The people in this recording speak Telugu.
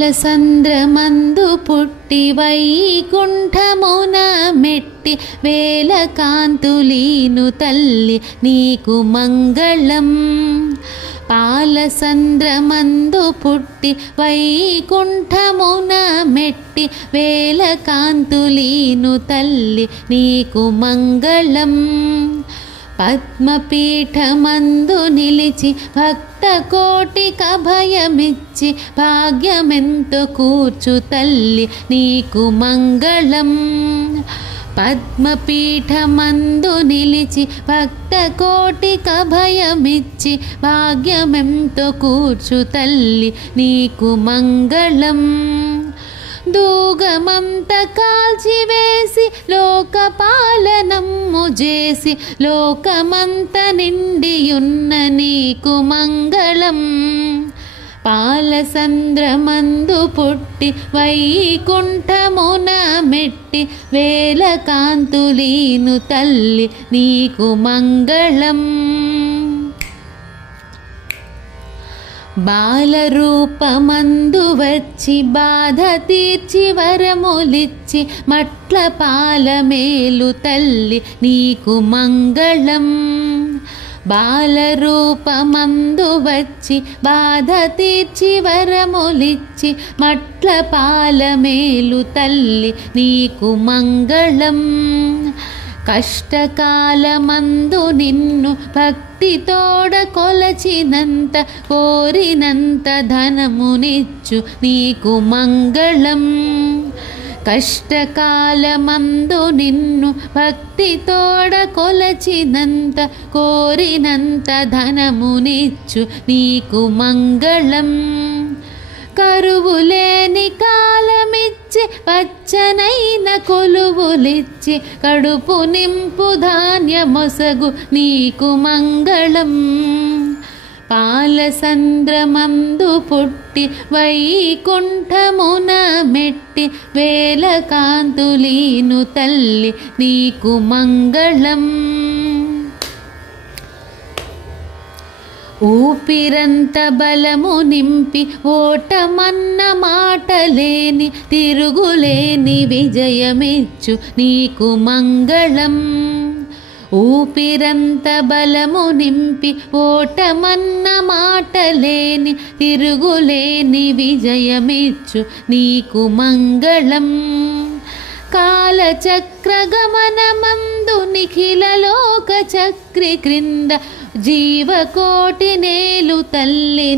పాలసంద్రమందు పుట్టి వైకుంఠమున మెట్టి వేల కాంతులీను తల్లి నీకు మంగళం. పాలసంద్రమందు పుట్టి వైకుంఠమున మెట్టి వేల కాంతులీను తల్లి నీకు మంగళం. పద్మపీఠమందు నిలిచి భక్త కోటికి అభయమిచ్చి భాగ్యమెంతో కూర్చు తల్లి నీకు మంగళం. పద్మపీఠమందు నిలిచి భక్త కోటికి అభయమిచ్చి భాగ్యమెంతో కూర్చు తల్లి నీకు మంగళం. దూగమంత కాల్చివేసి లోకపాలనమ్ము చేసి లోకమంత నిండియున్న నీకు మంగళం. పాలసంద్రమందు పుట్టి వైకుంఠమున మెట్టి వేల కాంతులీను తల్లి నీకు మంగళం. బాలరూపమందు వచ్చి బాధ తీర్చి వరములిచ్చి మట్ల పాలమేలు తల్లి నీకు మంగళం. బాలరూపమందు వచ్చి బాధ తీర్చి వరములిచ్చి మట్ల పాలమేలు తల్లి నీకు మంగళం. కష్టకాలమందు నిన్ను భక్తితోడ కొలచినంత కోరినంత ధనమునిచ్చు నీకు మంగళం. కష్టకాలమందు నిన్ను భక్తితోడ కొలచినంత కోరినంత ధనమునిచ్చు నీకు మంగళం. కరువులేని కాలమిచ్చి పచ్చనైన కొలువులిచ్చి కడుపు నింపు ధాన్యమొసగు నీకు మంగళం. పాలసంద్రమందు పుట్టి వైకుంఠమున మెట్టి వేల కాంతులీను తల్లి నీకు మంగళం. ఊపిరంత బలము నింపి ఓటమన్న మాటలేని తిరుగులేని విజయమిచ్చు నీకు మంగళం. ఊపిరంత బలము నింపి ఓటమన్న మాటలేని తిరుగులేని విజయమిచ్చు నీకు మంగళం. కాలచక్ర గమనమందు నిఖిల లోక చక్రి క్రింద జీవకోటి నేలు తల్లి